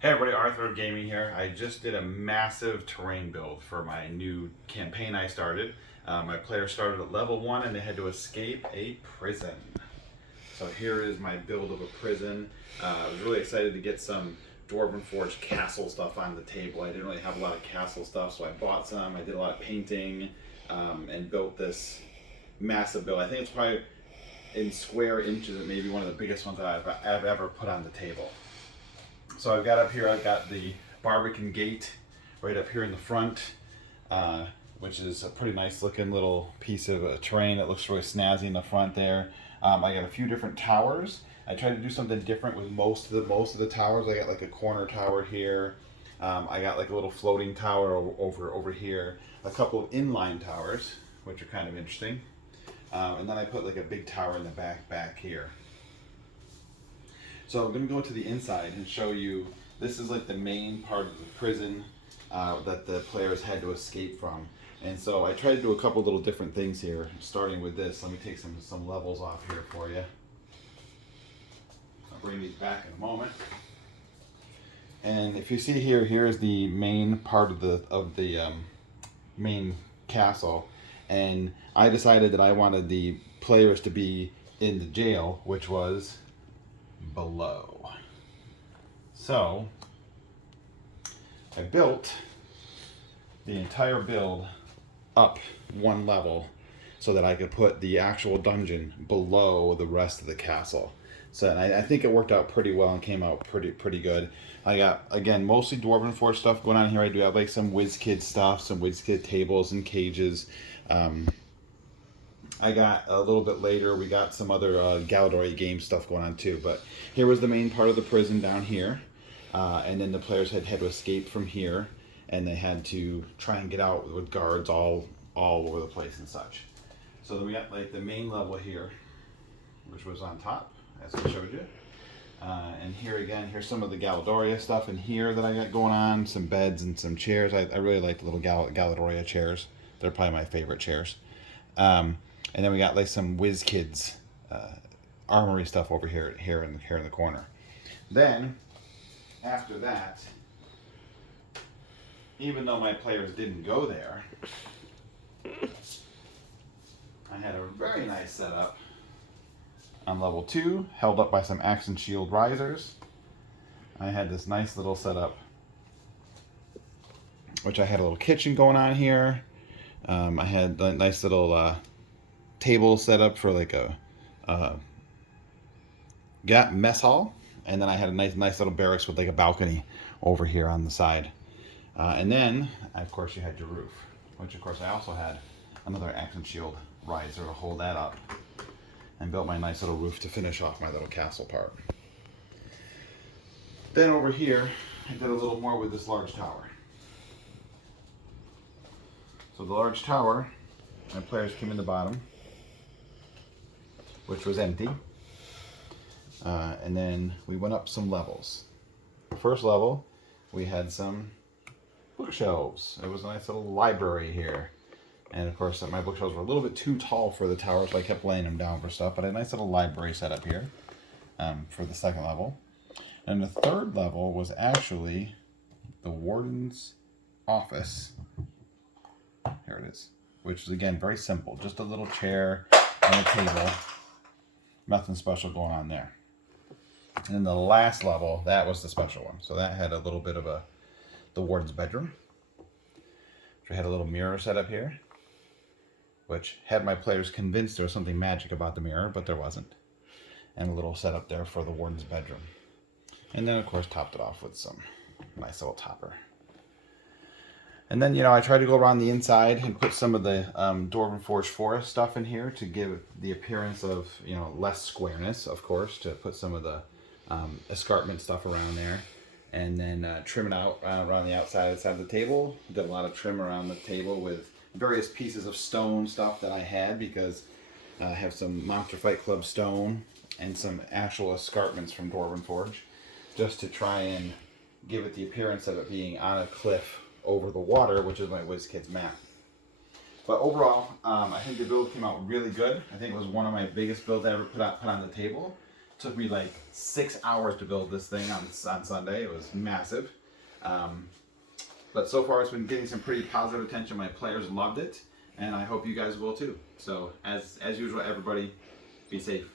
Hey everybody, Arthur Gaming here. I just did a massive terrain build for my new campaign I started. My players started at level 1 and they had to escape a prison. So here is my build of a prison. I was really excited to get some Dwarvenforge castle stuff on the table. I didn't really have a lot of castle stuff, so I bought some. I did a lot of painting and built this massive build. I think it's probably in square inches, maybe one of the biggest ones that I've ever put on the table. So I've got up here, I've got the Barbican gate right up here in the front, which is a pretty nice looking little piece of terrain. It looks really snazzy in the front there. I got a few different towers. I tried to do something different with most of the towers. I got like a corner tower here. I got like a little floating tower over here. A couple of inline towers, which are kind of interesting. And then I put like a big tower in the back here. So I'm going to go to the inside and show you, this is like the main part of the prison that the players had to escape from. And so I tried to do a couple little different things here, starting with this. Let me take some levels off here for you. I'll bring these back in a moment. And if you see here, here's the main part of the main castle. And I decided that I wanted the players to be in the jail, which was below. So I built the entire build up one level so that I could put the actual dungeon below the rest of the castle. So and I think it worked out pretty well and came out pretty good. I got, again, mostly Dwarvenforge stuff going on here. I do have like some WizKid stuff, some WizKid tables and cages. I got a little bit later, we got some other galladoriagames stuff going on too. But here was the main part of the prison down here. And then the players had to escape from here. And they had to try and get out with guards all over the place and such. So then we got like the main level here, which was on top, as I showed you. And here again, here's some of the Galladoria stuff in here that I got going on. Some beds and some chairs. I really like the little Galladoria chairs. They're probably my favorite chairs. And then we got like some WizKids armory stuff over here in the corner. Then, after that, even though my players didn't go there, I had a very nice setup on level 2, held up by some axe and shield risers. I had this nice little setup, which I had a little kitchen going on here. I had a nice little table set up for like a mess hall, and then I had a nice little barracks with like a balcony over here on the side. And then, of course, you had your roof, which of course I also had another axe and shield riser to hold that up, and built my nice little roof to finish off my little castle part. Then over here, I did a little more with this large tower. So the large tower, my players came in the bottom, which was empty. And then we went up some levels. First level, we had some bookshelves. It was a nice little library here. And of course, my bookshelves were a little bit too tall for the tower, so I kept laying them down for stuff. But a nice little library set up here for the second level. And the third level was actually the warden's office. Here it is. Which is, again, very simple. Just a little chair and a table. Nothing special going on there. And then the last level, that was the special one. So that had a little bit of the warden's bedroom. Which had a little mirror set up here, which had my players convinced there was something magic about the mirror, but there wasn't. And a little setup there for the warden's bedroom. And then, of course, topped it off with some nice little topper. And then, I tried to go around the inside and put some of the Dwarvenforge forest stuff in here to give the appearance of, less squareness, of course, to put some of the escarpment stuff around there. And then trim it out around the outside of the table. Did a lot of trim around the table with various pieces of stone stuff that I had, because I have some Monster Fight Club stone and some actual escarpments from Dwarvenforge, just to try and give it the appearance of it being on a cliff over the water, which is my WizKids map. But overall, I think the build came out really good. I think it was one of my biggest builds I ever put on the table. Took me like 6 hours to build this thing on Sunday. It was massive. But so far it's been getting some pretty positive attention. My players loved it, and I hope you guys will too. So as usual, everybody, be safe.